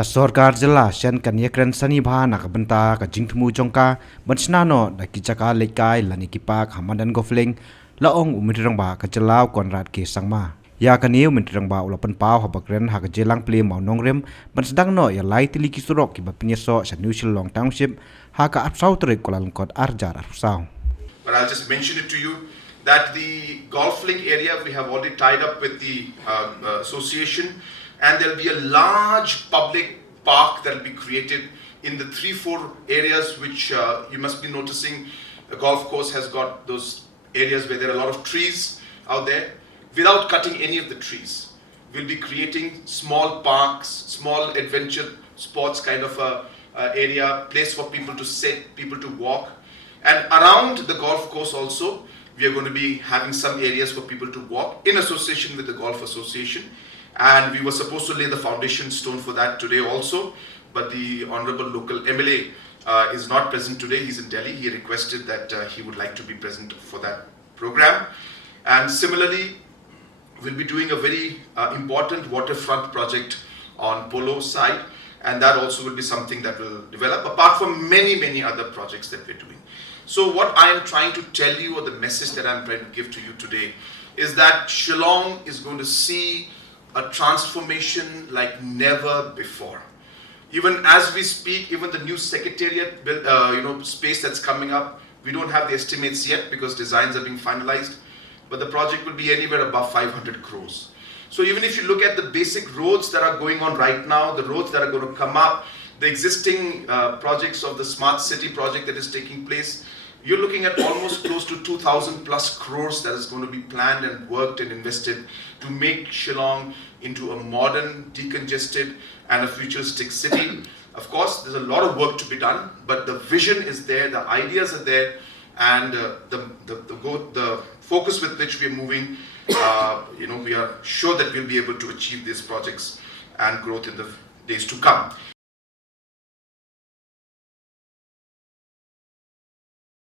ka Sorkar Jylla shen kan yekren sani bha na ka banta ka jingthmu jongka banchna no da kichaka lekai lani kipak hamadan gofling laong umitrang ba ka Jylla konrad ke sangma ya kani umitrang ba ulapan pau habakren ha ka jelang ple mau nongrem bansdang no ya lai tili kisurok ki bapnyeso sa New Shillong Township ha ka apsau trek kolalangkot arjar apsau. But I'll just mention it to you that the golf link area we have already tied up with the association, and there'll be a large public park that'll be created in the 3-4 areas which you must be noticing. The golf course has got those areas where there are a lot of trees out there. Without cutting any of the trees, we'll be creating small parks, small adventure sports kind of a area, place for people to sit, people to walk. And around the golf course also, we are going to be having some areas for people to walk in association with the Golf Association. And we were supposed to lay the foundation stone for that today also, but the Honorable Local MLA is not present today. He's in Delhi. He requested that he would like to be present for that program. And similarly, we'll be doing a very important waterfront project on Polo side, and that also will be something that will develop, apart from many other projects that we're doing. So what I am trying to tell you, or the message that I'm trying to give to you today, is that Shillong is going to see a transformation like never before. Even as we speak, even the new secretariat space that's coming up, we don't have the estimates yet because designs are being finalized, but the project will be anywhere above 500 crores. So even if you look at the basic roads that are going on right now, the roads that are going to come up, the existing projects of the smart city project that is taking place, you're looking at almost close to 2,000 plus crores that is going to be planned and worked and invested to make Shillong into a modern, decongested and a futuristic city. Of course, there's a lot of work to be done, but the vision is there, the ideas are there, and the focus with which we are moving, we are sure that we'll be able to achieve these projects and growth in the days to come.